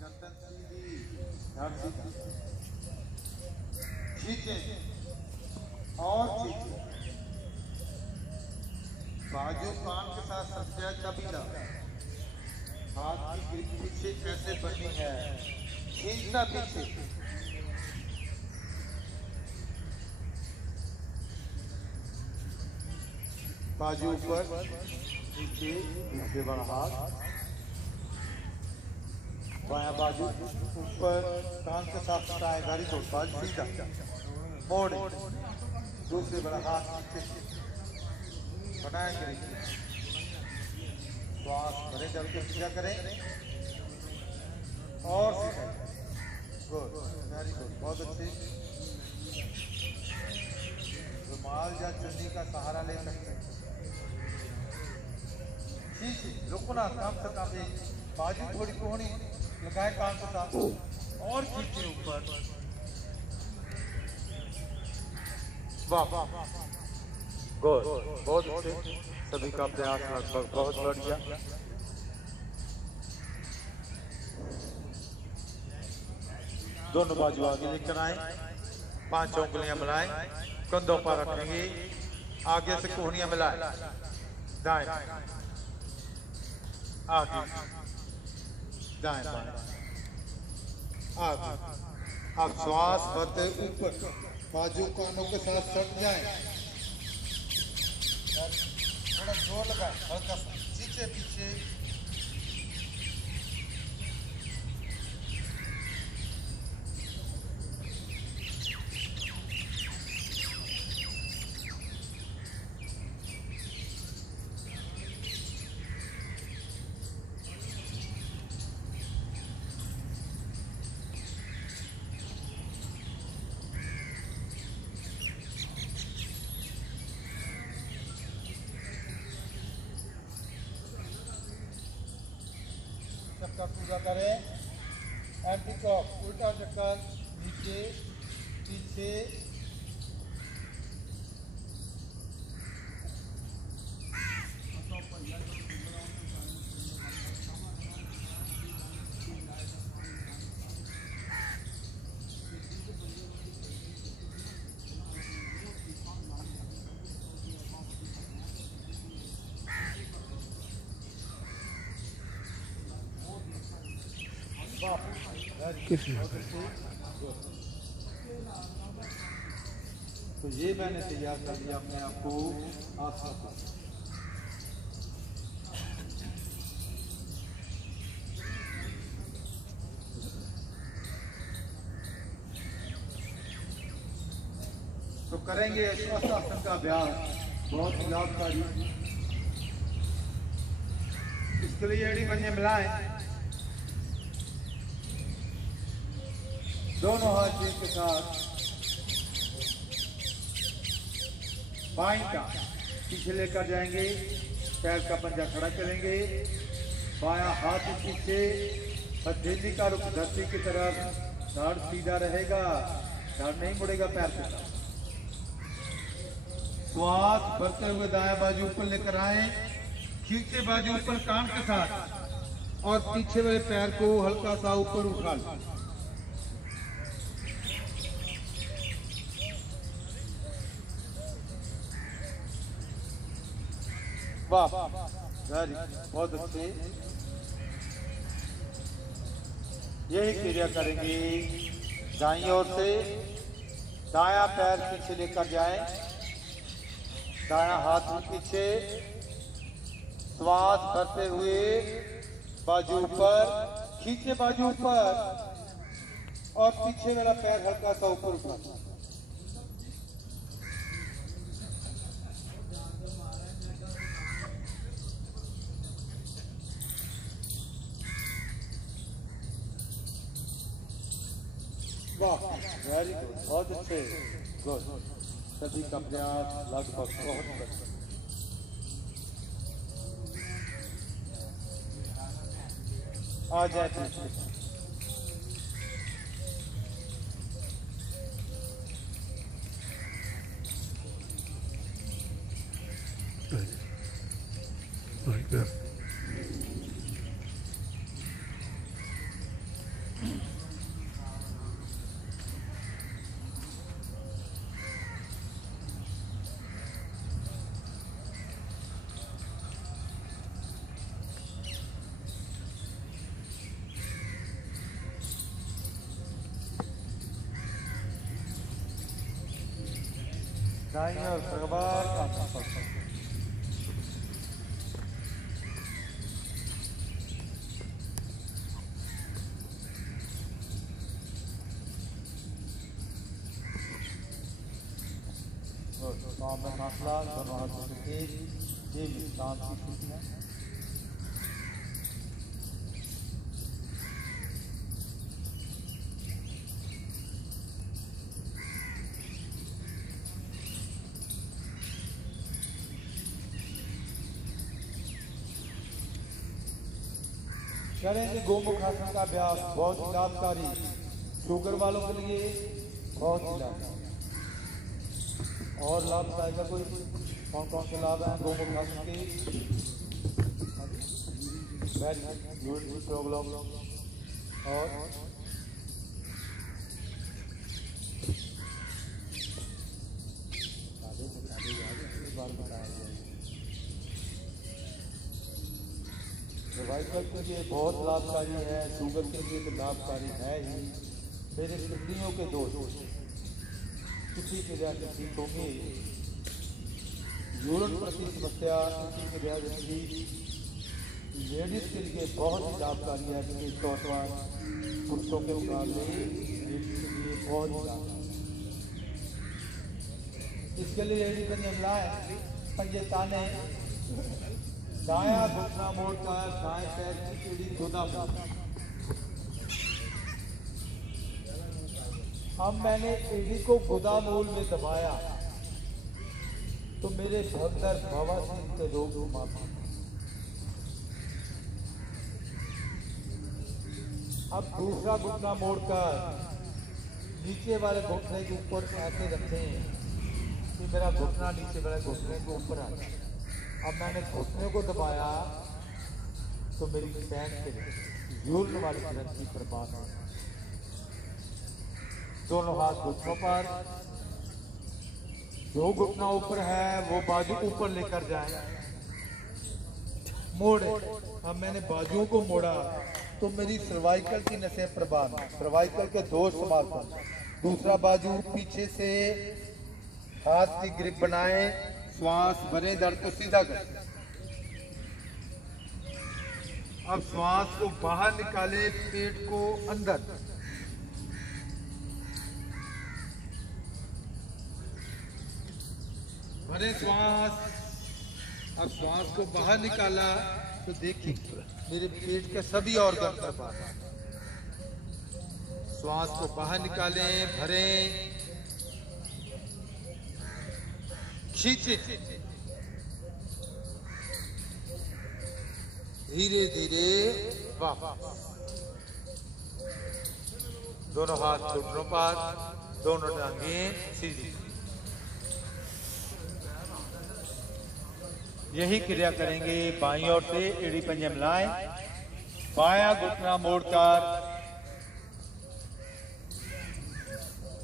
गर्दन सीधी, धड़ सीधा, खींचे और खींचे, बाजू कान के साथ सट जाए तभी ला, हाथ की ग्रिप पीछे कैसे बनी है, खींचना पीछे, बाजू ऊपर नीचे, पीछे बड़ा हाथ, बायां बाजू ऊपर कान के साथ सटाए, गाड़ी को बाजू सीधा मोड़, दूसरे बड़ा हाथ नीचे बनाएंगे, श्वास भरे जब के सीधा करें और सीधा, गुड, वेरी गुड, बहुत अच्छे। रुमाल या चुन्नी का सहारा ले सकते हैं, खींचे, रुकना, कम से कम एक बाजू थोड़ी कोहनी लगाए कान के साथ और खींचे ऊपर, वाह, गुड, बहुत अच्छे, सभी का प्रयास लगभग बहुत बढ़िया। दोनों बाजू आगे लेकर आए, 5 उंगलियां मिलाएं, कंधों पर रखेंगे, आगे से कोहनियां मिलाएं, दाएं आगे, दाएं बाएं आगे। अब श्वास भरते ऊपर, बाजू कानों के साथ सट जाए, थोड़ा जोर लगाए, हल्का सा पीछे पीछे, चक्कर पूरा करें, एंटी कॉक, उल्टा चक्कर, नीचे पीछे, तो ये मैंने तैयार कर दिया अपने आप को आसन पर। तो करेंगे श्वास आसन का अभ्यास, बहुत ही लाभकारी। इसके लिए एड़ी पंजे मिलाएं, दोनों हाथ के साथ बाईं का पीछे लेकर जाएंगे, पैर का पंजा खड़ा करेंगे, बायां हाथ पीछे, हथेली का रुख धरती की तरफ, धड़ सीधा रहेगा, धड़ नहीं मुड़ेगा पैर के साथ। श्वास भरते हुए दाएं बाजू ऊपर लेकर आए, खींचे बाजू ऊपर कान के साथ और पीछे वाले पैर को हल्का सा ऊपर उठा लो। वाह, वेरी, बहुत अच्छे। यही क्रिया करेंगे, दाईं ओर से दायां पैर पीछे लेकर जाएं, दायां हाथ पीछे, श्वास भरते हुए बाजू ऊपर, खींचे बाजू ऊपर और पीछे वाला पैर हल्का सा ऊपर उठा। वाह, वेरी गुड, बहुत अच्छे, गुड, सभी का प्रयास लगभग बहुत आ जाए पीछे। Like that. दाईं और सरबार में फासला दोनों हाथों के तेज ये विश्राम की स्थिति है। करेंगे गोमुख आसन का अभ्यास, बहुत ही लाभकारी, शुगर वालों के लिए बहुत ही लाभकारी। और लाभदायक का कोई कौन कौन से लाभ हैं गोमुख आसन के? प्रॉब्लम और सर्वाइकल के लिए बहुत लाभकारी है, शुगर के लिए तो लाभकारी है ही। मेरे किडनियों के दोष किसी के वजह से ठीक होंगे, यूरिन प्रति समस्या किसी के वजह से लेडीज के लिए बहुत ही लाभकारी है, विशेष तौर पर पुरुषों के मुकाबले लेडीज के लिए बहुत ही लाभकारी। इसके लिए लेडीज का नियम लाए, पंजे ताने, दाया घुटना मोड़कर दाएं पैर की एड़ी गोदा में। अब मैंने एड़ी को गोदा मूल में दबाया तो मेरे भगदर बवासीर के रोग माफी। अब दूसरा घुटना मोड़कर नीचे वाले घुटने के ऊपर ऐसे रखें कि मेरा घुटना नीचे वाले घुटने के ऊपर आ जाए। अब मैंने घुटने को दबाया तो मेरी पैंट से यूरिन वाली ग्रंथि पर बात है। दोनों हाथ घुटनों पर, जो घुटना ऊपर है वो बाजू ऊपर लेकर जाए, मोड़े। अब मैंने बाजुओं को मोड़ा तो मेरी सर्वाइकल की नसें प्रभाव, सर्वाइकल के दोष समाप्त। दूसरा बाजू पीछे से हाथ की ग्रिप बनाए, श्वास भरे, दर्द को सीधा कर। अब श्वास को बाहर निकाले, पेट को अंदर, भरे श्वास। अब श्वास को बाहर निकाला तो देखिए मेरे पेट के सभी ऑर्गन पर बात। श्वास को बाहर निकाले, भरे, खींचे, धीरे धीरे वापस। दोनों हाथ घुटनों पर, दोनों टांगें सीधी। यही क्रिया करेंगे। बाईं ओर से एड़ी पंजे मिलाएं, बायां घुटना मोड़कर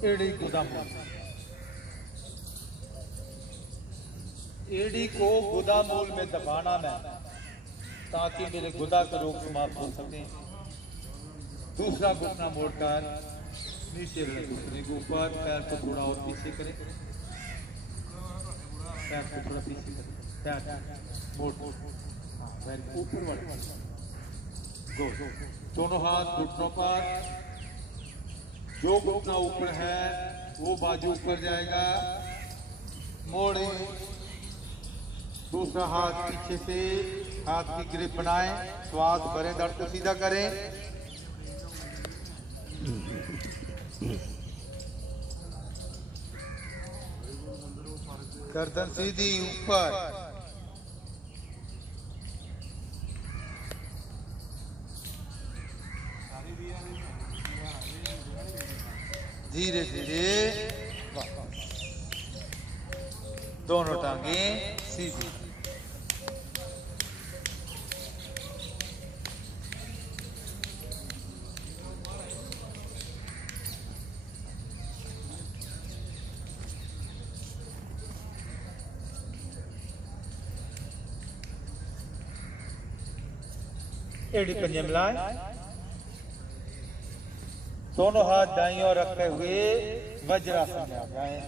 एड़ी गोदा मोड़, एड़ी को गुदा मूल में दबाना मैं, ताकि मेरे गुदा के रोग समाप्त हो सके। दूसरा घुटना मोड़कर नीचे वाले घुटने के ऊपर, पैर को थोड़ा और पीछे करें, पैर को थोड़ा पीछे करें, पैर मोड़, पैर ऊपर वाले। दोनों हाथ घुटनों पर, जो घुटना ऊपर है वो बाजू ऊपर जाएगा, मोड़े। दूसरा हाथ पीछे से, हाथ की ग्रिप बनाएं, श्वास भरें, दर्द को सीधा करें। गर्दन सीधी ऊपर, धीरे धीरे वापस। दोनों टांगें सीधी। एड़ी पंजे मिलाएं, दोनों हाथ दाईं ओर रखते हुए वज्रासन में आ जाएं।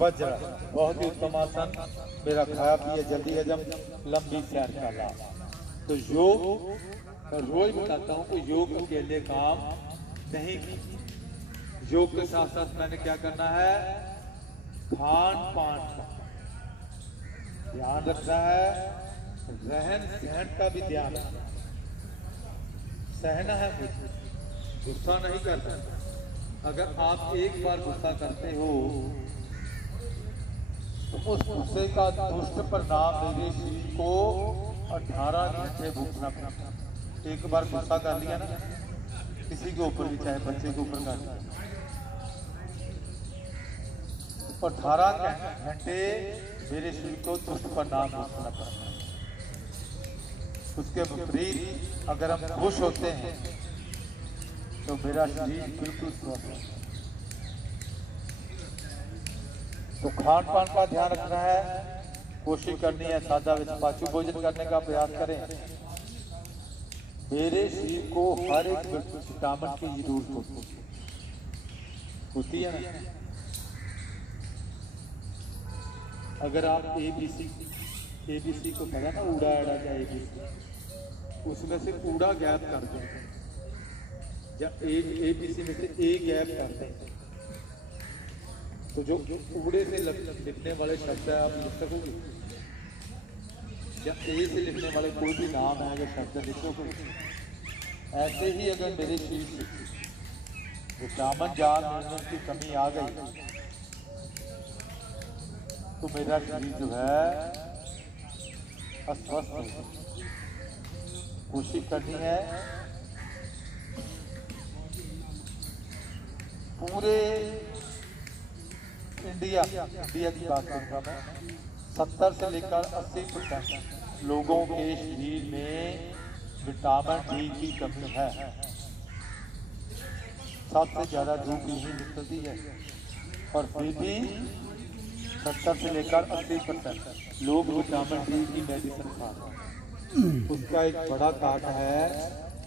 वज्र बहुत ही उत्तम आसन। मेरा खाया पिया जल्दी हजम, लंबी सैर का लाभ। तो योग मैं रोज बताता हूँ कि योग अकेले काम नहीं। योग के साथ साथ मैंने क्या करना है, खान पान का ध्यान रखना है, रहन सहन का भी ध्यान रखना है। सहना है मुझे, गुस्सा नहीं करना। अगर आप एक बार गुस्सा करते हो तो उस गुस्से का दुष्ट परिणाम मेरे शरीर को 18 घंटे भुगतना पड़ता। एक बार गुस्सा कर लिया ना किसी के ऊपर भी, चाहे बच्चे के ऊपर कर लिया, 18 घंटे मेरे शरीर को दुष्ट परिणाम भुगतना पड़ता है। उसके विपरीत अगर हम खुश होते हैं तो मेरा शरीर बिल्कुल स्वस्थ है। तो खान पान का ध्यान रखना है, कोशिश करनी है सादा पाचू भोजन करने का प्रयास करें। मेरे शरीर को हर एक विटामिन की जरूरत होती है ना। अगर आप एबीसी को पता ना, ऊड़ा एड़ा या एबीसी, उसमें से ऊड़ा गैप कर दें या एबीसी में से ए गैप कर दें तो जो ऊड़े से लिखने वाले शब्द है आप लिख सकोगे, या ए से लिखने वाले कोई भी नाम है अगर शब्द लिखोगे। ऐसे ही अगर मेरे शरीर से विटामिन जान मिनरल की कमी आ गई तो मेरा शरीर जो है अस्वस्थ हो। कोशिश करनी है पूरे इंडिया की बात करूंगा मैं, 70 से लेकर 80% लोगों के शरीर में विटामिन डी की कमी है। सबसे ज्यादा धूप यही निकलती है और फिर भी 70 से लेकर 80% लोग विटामिन डी की मेडिसिन खा रहे हैं। उसका एक बड़ा कारण है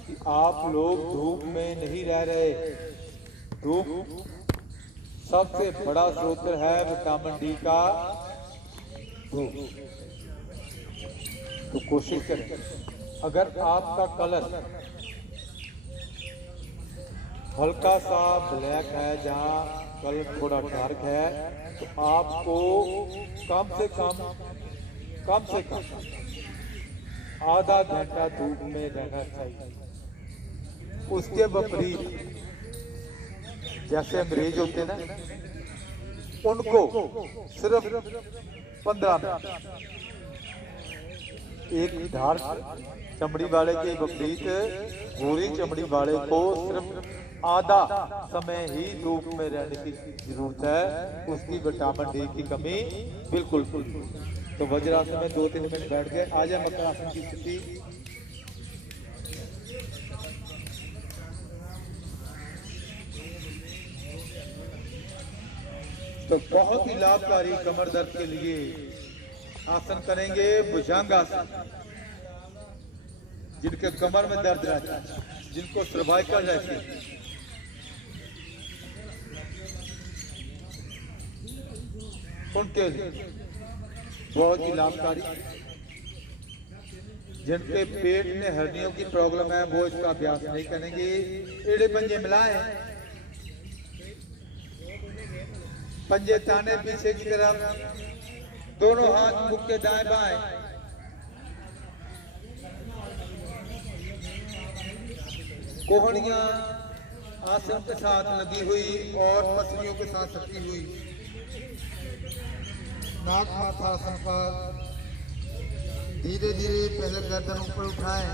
कि आप लोग धूप में नहीं रह रहे। धूप सबसे बड़ा स्रोत है विटामिन डी का धूप। तो कोशिश करें, अगर आपका कलर हल्का सा ब्लैक है, जहाँ कलर थोड़ा डार्क है, तो आपको कम से कम आधा घंटा धूप में रहना चाहिए। उसके विपरीत जैसे अंग्रेज होते ना, उनको सिर्फ 15 मिनट, एक डार्क चमड़ी वाले के विपरीत गोरी चमड़ी वाले को सिर्फ आधा समय ही धूप में रहने की जरूरत है। उसकी विटामिन डी की कमी बिल्कुल। तो वज्रासन में 2-3 मिनट बैठ गए, आ जाए मकर आसन की स्थिति। तो बहुत ही लाभकारी कमर दर्द के लिए आसन करेंगे भुजंग आसन। जिनके कमर में दर्द रहता है, जिनको सर्वाइकल रहती है, उनके लिए बहुत ही लाभकारी। जिनके पेट में हड्डियों की प्रॉब्लम है वो इसका अभ्यास नहीं करेंगे। एड़े पंजे मिलाए, पंजे ताने पीछे की तरफ, दोनों हाथ मुख के दाएं बाएं। कोहनियां आसन के साथ लगी हुई और पसलियों के साथ सटी हुई। नाक माथा आसन पर धीरे धीरे पहले गर्दन ऊपर उठाएं,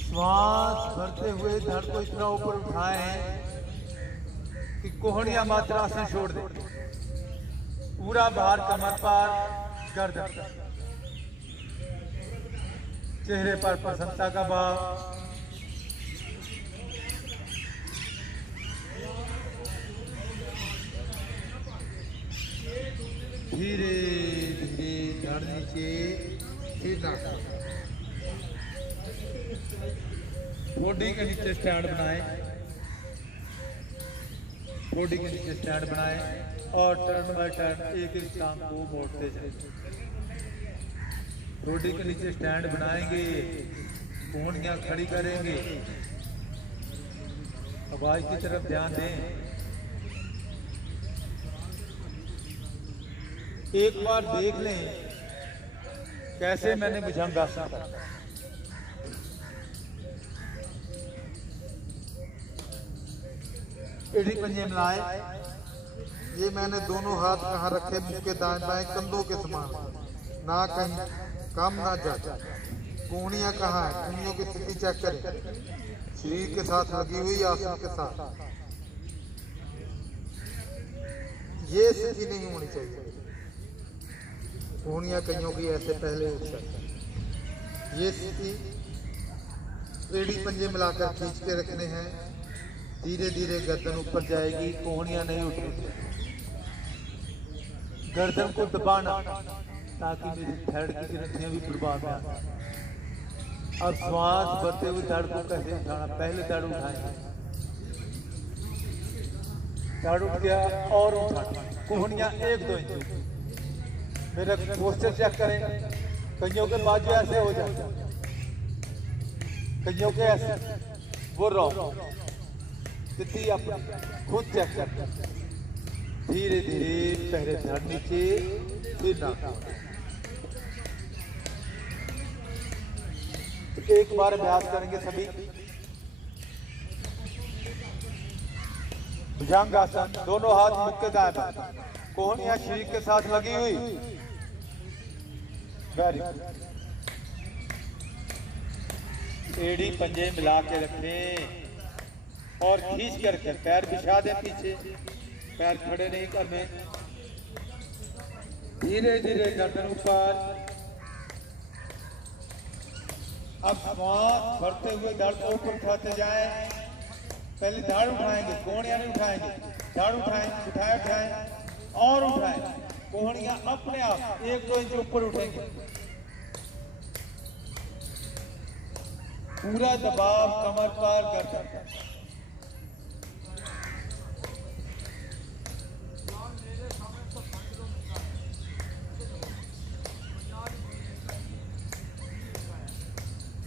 श्वास भरते हुए धड़ को इतना ऊपर उठाएं कि कोहनिया मात्रा आसन छोड़ दें। पूरा भार कमर पर, गर्दन, चेहरे पर प्रसन्नता का भाव। धीरे धीरे धड़ नीचे, फिर नाक। बॉडी के नीचे स्टैंड बनाएं। बॉडी के नीचे स्टैंड बनाएं और टर्न बाय टर्न एक एक टांग को मोड़ते जाएं। बॉडी के नीचे स्टैंड बनाएंगे, कोहनियां खड़ी करेंगे, आवाज की तरफ ध्यान दें। एक बार देख लें कैसे मैंने भुजंगासन करा। एड़ी पंजे मिलाए, ये मैंने दोनों हाथ कहाँ रखे, मुंह के दाएं बाएं कंधों के समान, ना कहीं कम ना ज्यादा। कोहनियां कहाँ है, कोहनियों की स्थिति चेक करें, शरीर के साथ लगी हुई आसन के साथ। ये स्थिति नहीं होनी चाहिए, कोहनियां कईयों की ऐसे पहले उठ सकती। ये स्थिति एड़ी पंजे मिलाकर खींच के रखने हैं। धीरे धीरे गर्दन ऊपर जाएगी, कोहनियां नहीं उठेंगी। गर्दन को दबाना ताकि मेरी धड़ की ग्रंथियां भी बर्बाद ना हो। अब श्वास भरते हुए धड़ को कैसे उठाना, पहले धड़ उठाएंगे, धड़ उठ गया और उठाना, कोहनियां 1-2 इंच। मेरा पोस्टर चेक करें, कईयों के बाजू ऐसे हो जाते, कईयों के ऐसे, वो रॉन्ग। स्थिति आप खुद चेक करते। धीरे धीरे पहले धड़ नीचे, फिर नाक। एक बार अभ्यास करेंगे सभी। भुजंगासन, दोनों हाथ मुख के दाएं बाएं, कोहनियां शरीर के साथ लगी हुई। Very good. एड़ी पंजे मिला के रखें और खींच करके पैर बिछा दें पीछे, पैर खड़े नहीं करने। धीरे धीरे गर्दन ऊपर। अब श्वास भरते हुए धड़ को ऊपर उठाते जाएं। पहले धड़ उठाएंगे, कोहनियां नहीं उठाएंगे, धड़ उठाएं, उठाएं और उठाएं। कोहनियां अपने आप 1-2 इंच ऊपर उठेंगे। पूरा दबाव कमर पर, गर्दन पर।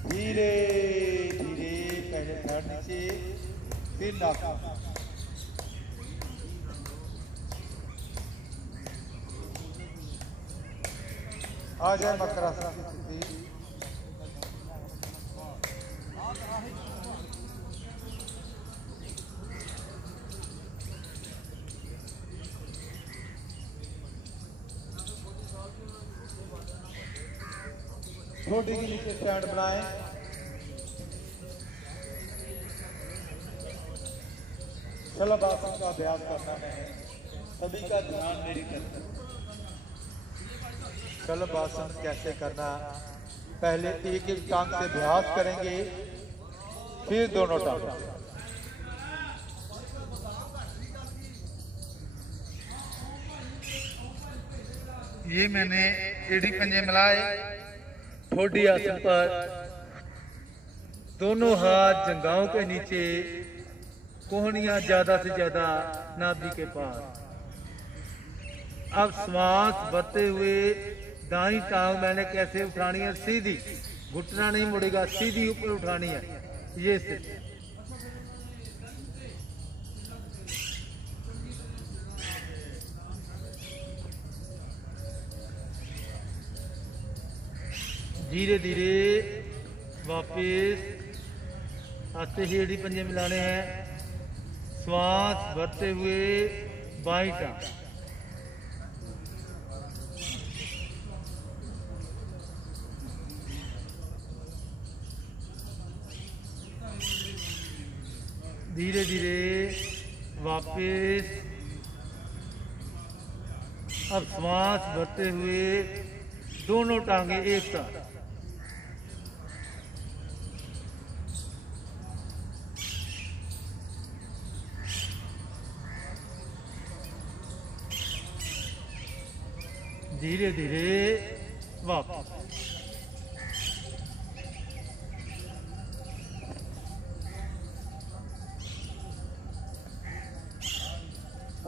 धीरे धीरे पहले धड़ नीचे, फिर नाक। आ जाए मकरासन की स्थिति। ठोड़ी के नीचे स्टैंड बनाएं। शलभासन का अभ्यास करना है, सभी का ध्यान मेरी तरफ। शलभासन कैसे करना, पहले एक एक टांग से अभ्यास करेंगे, फिर दोनों टांग। ये मैंने एड़ी पंजे मिलाए, ठोडी आसन पर, दोनों हाथ जंघाओं के नीचे, कोहनियां ज्यादा से ज्यादा नाभि के पास। अब श्वास भरते हुए दाईं टांग मैंने कैसे उठानी है, सीधी, घुटना नहीं मुड़ेगा, सीधी ऊपर उठानी है। ये स्थिति। धीरे धीरे वापिस आते ही एड़ी पंजे मिलाने हैं। श्वास भरते हुए बाईं टांग, धीरे धीरे वापिस। अब श्वास भरते हुए दोनों टांगे एक साथ, धीरे धीरे वापस।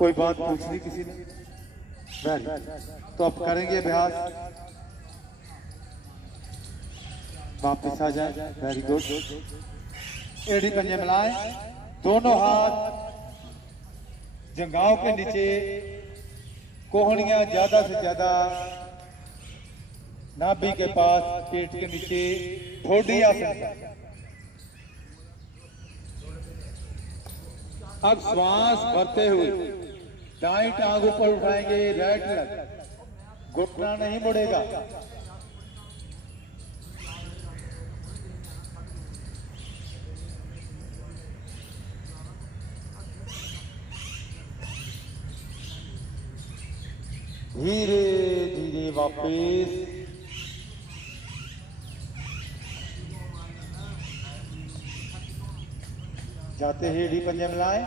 कोई बात पूछनी किसी ने? वेरी, तो अब करेंगे अभ्यास। वापस आ जाए। Very good. एड़ी पंजे मिलाएं, दोनों हाथ जंघाओं के नीचे, कोहनियां ज्यादा से ज्यादा नाभि के पास, पेट के नीचे, ठोडी आसन। अब श्वास भरते हुए दाईं टांग ऊपर उठाएंगे, राइट लेग, घुटना नहीं मुड़ेगा। धीरे धीरे वापस। जाते ही एड़ी पंजे मिलाएं,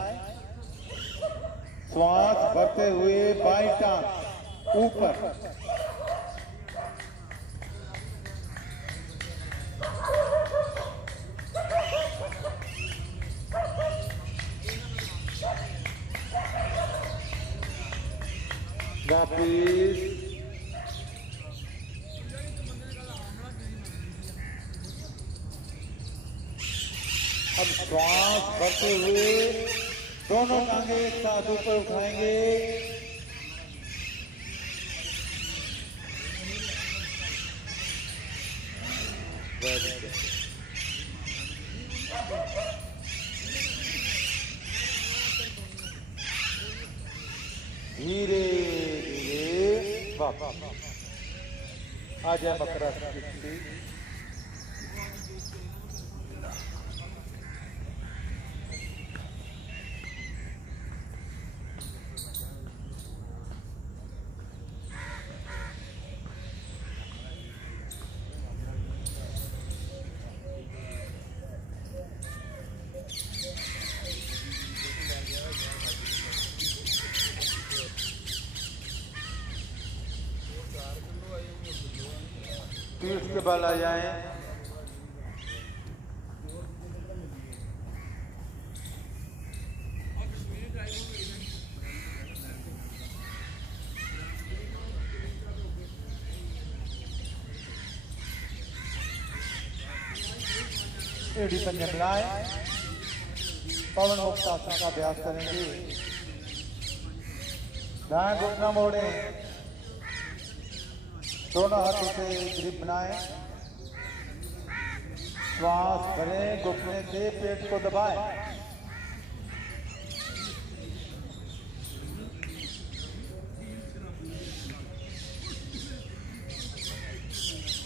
श्वास भरते हुए बाईं टांग ऊपर, वापिस। अब श्वास भरते हुए दोनों टांगे एक साथ ऊपर उठाएंगे, धीरे धीरे वापस आ जाए बकरा। पीठ के बल आ जाएं, एड़ी पंजे मिलाएं, पवन मुक्त आसन का अभ्यास करेंगे। दाएं घुटना मोड़े, दोनों हाथों से ग्रिप बनाएं, श्वास भरें, घुटने से पेट को दबाएं,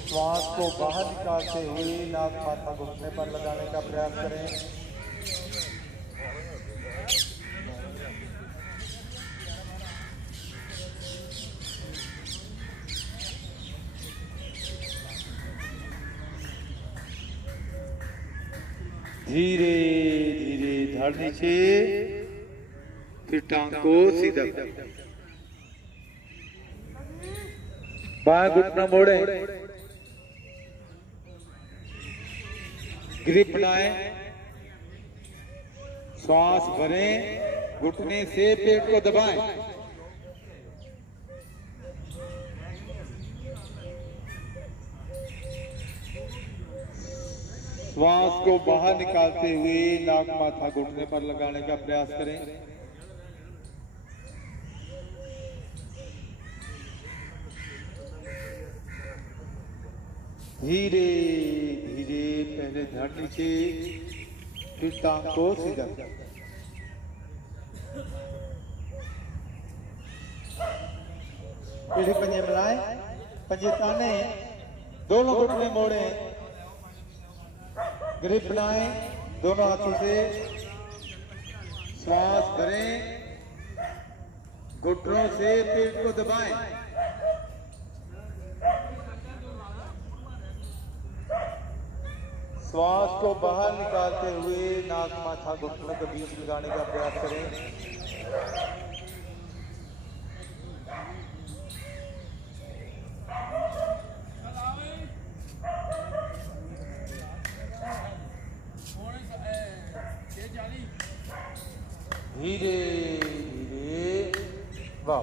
श्वास को बाहर निकालते हुए नाक माथा घुटने पर लगाने का प्रयास करें। धीरे धीरे धड़ नीचे, फिर टांग को सीधा, बाएं घुटना मोड़े, ग्रिप बनाएं, श्वास भरें, घुटने से पेट को दबाएं, श्वास को बाहर निकालते हुए नाक माथा घुटने पर लगाने का प्रयास करें। धीरे धीरे पहले धड़ नीचे, फिर टांग को सीधा। एड़ी पंजे मिलाएं, पंजे ताने, दोनों घुटने मोड़े, ग्रिप बनाएं, दोनों हाथों से श्वास भरें, घुटनों से पेट को दबाएं, श्वास को बाहर निकालते हुए नाक माथा घुटनों के बीच लगाने का प्रयास करें। धीरे धीरे वाह।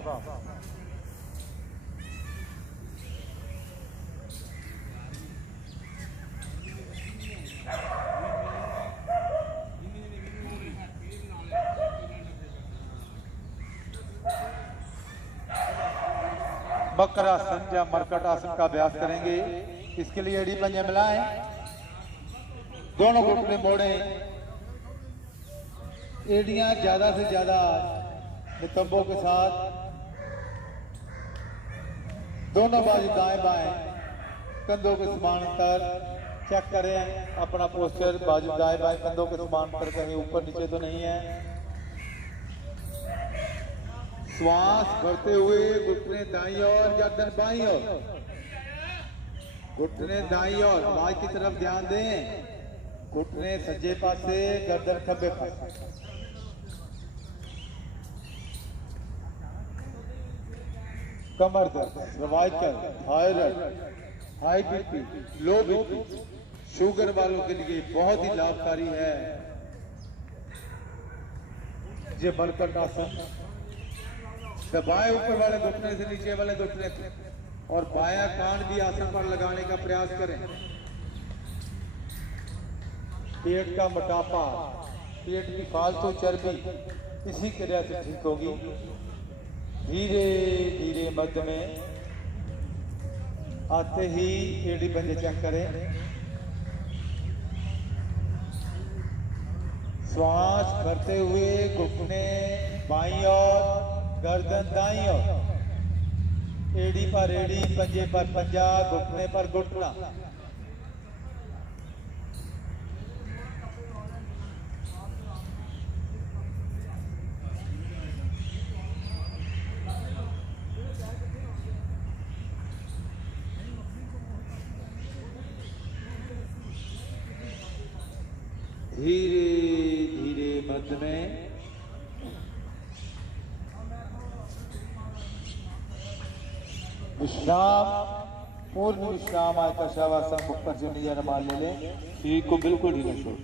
मकरासन या मरकट आसन का अभ्यास करेंगे। इसके लिए एड़ी पंजे मिलाएं, दोनों घुटने मोड़े, एड़ियां ज्यादा से ज्यादा नितंबों के साथ, दोनों बाजू दाएं बाएं, कंधों के समानांतर चेक करें अपना पोस्चर, बाजू दाएं बाएं कंधों के समानांतर, कहीं ऊपर नीचे तो नहीं है। श्वास भरते हुए घुटने दाईं ओर, गर्दन बाईं ओर, घुटने दाईं ओर, आवाज की तरफ ध्यान दें, घुटने सज्जे पासे, गर्दन खब्बे पासे। कमर दर्द, सर्वाइकल, थायराइड, हाई बीपी, लो बीपी, शुगर वालों के लिए बहुत ही लाभकारी है ये मरकट आसन। दबाए ऊपर वाले घुटने से नीचे वाले घुटने और बायां कान भी आसन पर लगाने का प्रयास करें। पेट का मोटापा, पेट की फालतू चर्बी इसी क्रिया से ठीक होगी। धीरे धीरे मध्य में आते ही एड़ी पंजे चेक करें। श्वास भरते हुए घुटने बाईं ओर, गर्दन दाईं ओर, एड़ी पर एड़ी, पंजे पर पंजा, घुटने पर घुटना। धीरे धीरे मध्य में विश्राम, पूर्ण विश्राम। आज का शवासन ऊपर से नीचे रुमाल ले लें, शरीर को बिल्कुल ढीला छोड़।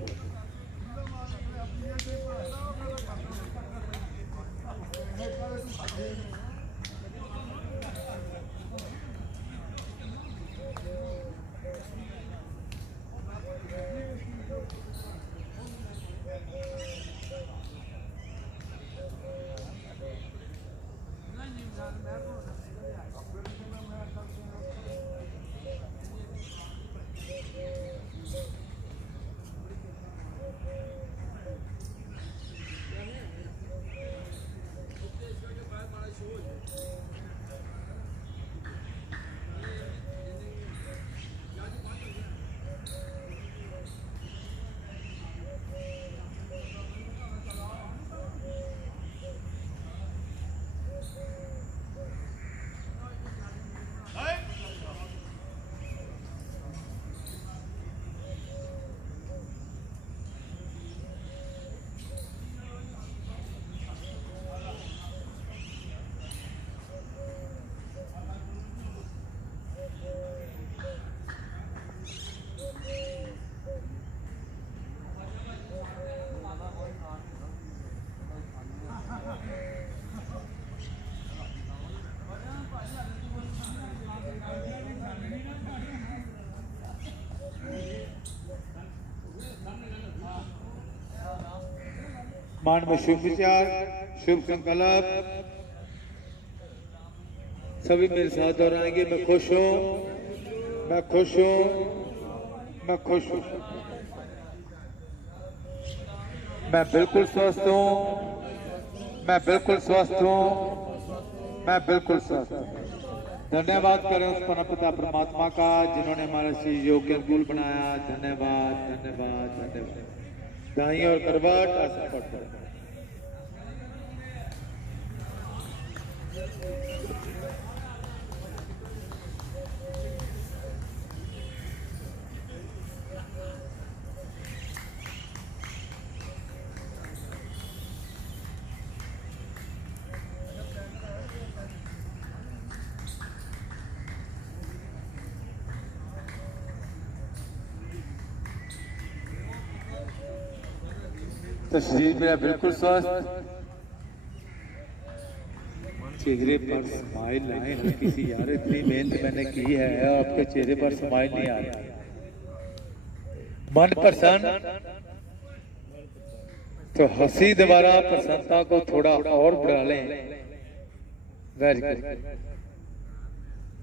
मान में शुभ विचार, शुभ संकल्प, सभी मेरे साथ दोहराएंगे। मैं खुश हूँ, मैं खुश हूँ, मैं खुश हूँ, मैं बिल्कुल स्वस्थ हूँ, मैं बिल्कुल स्वस्थ हूँ, मैं बिल्कुल स्वस्थ हूँ। धन्यवाद करें उस परम पिता परमात्मा का जिन्होंने हमारा शरीर योग्य अनुकूल बनाया। धन्यवाद धन्यवाद धन्यवाद। दाईं और करवट आसन पर। तो शरीर मेरा बिल्कुल स्वस्थ, चेहरे पर स्माइल लाए हल्की सी यार, इतनी मेहनत मैंने की है, आपके चेहरे पर स्माइल नहीं आ रही। मन प्रसन्न, तो हंसी दोबारा प्रसन्नता को थोड़ा और बढ़ा लें। Very good.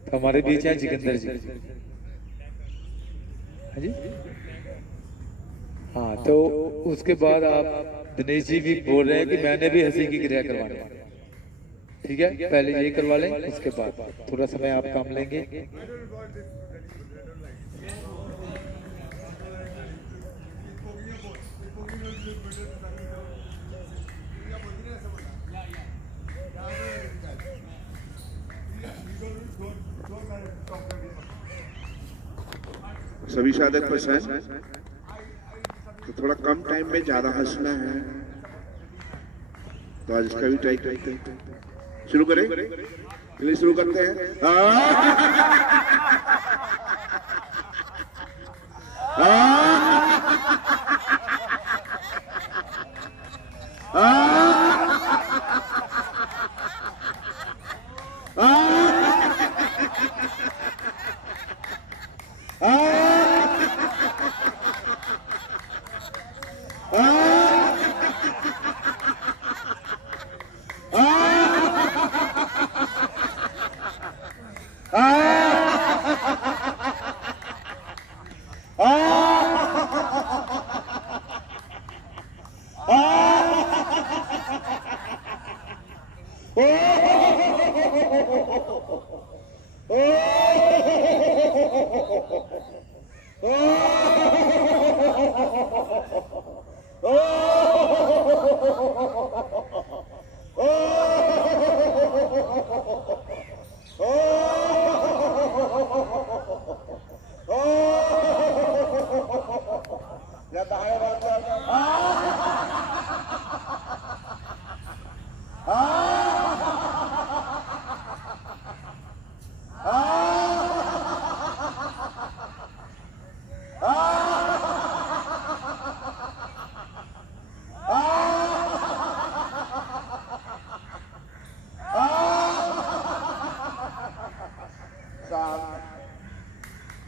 तो हमारे बीच है जिगंदर जी। हाँ जी, हाँ, तो उसके बाद आप दिनेश जी भी बोल रहे हैं कि मैंने भी हंसी की क्रिया करवानी है। ठीक है, पहले ये करवा लें, उसके बाद थोड़ा समय आप काम लेंगे। सभी साधक पसंद, तो थोड़ा कम टाइम में ज्यादा हंसना है, तो आज इसका भी ट्राई करते हैं। शुरू करें? चलिए शुरू करते हैं।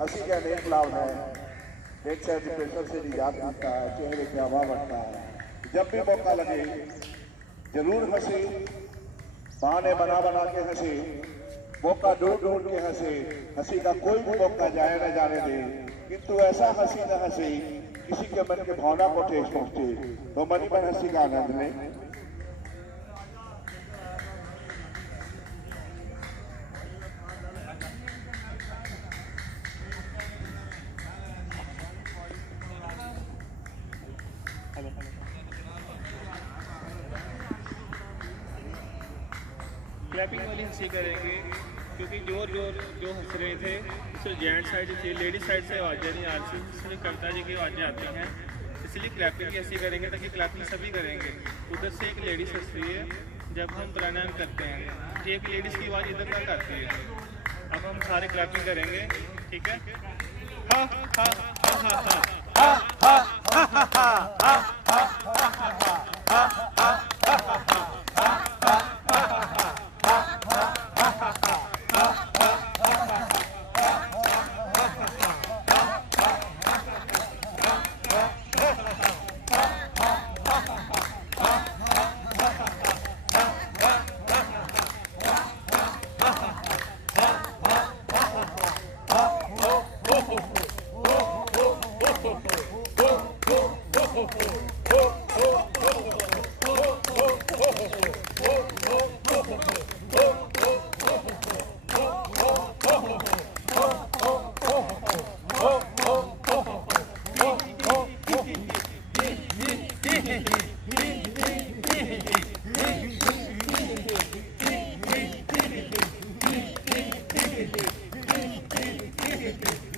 हंसी का अनेक लाभ है। एक साइड प्रेशर से निजात मिलता है, चेहरे की हवा बढ़ता है। जब भी मौका लगे जरूर हंसी, बहाने बना बना के हंसी, मौका ढूंढ ढूंढ के हंसी। हंसी का कोई भी मौका जाए न जाने दे, किंतु ऐसा हंसी न हंसी किसी के मन के भावना को ठेस पहुंचे। तो मन ही मन हंसी का आनंद लें। क्लैपिंग वाली हंसी करेंगे, क्योंकि जो हंस रहे थे उससे जेंट साइड से, लेडीज साइड से आवाज़ें नहीं आ रही थी, इसलिए कविता जी की आवाज़ें आती हैं, इसलिए क्लैपिंग की हंसी करेंगे ताकि क्लैपिंग सभी करेंगे। उधर से एक लेडीज हंस रही है जब हम प्राणायाम करते हैं, एक लेडीज़ की आवाज़ इधर तक आती है। अब हम सारे क्लैपिंग करेंगे, ठीक है? हा हा हा हा हा हा हा हा हा Thank you.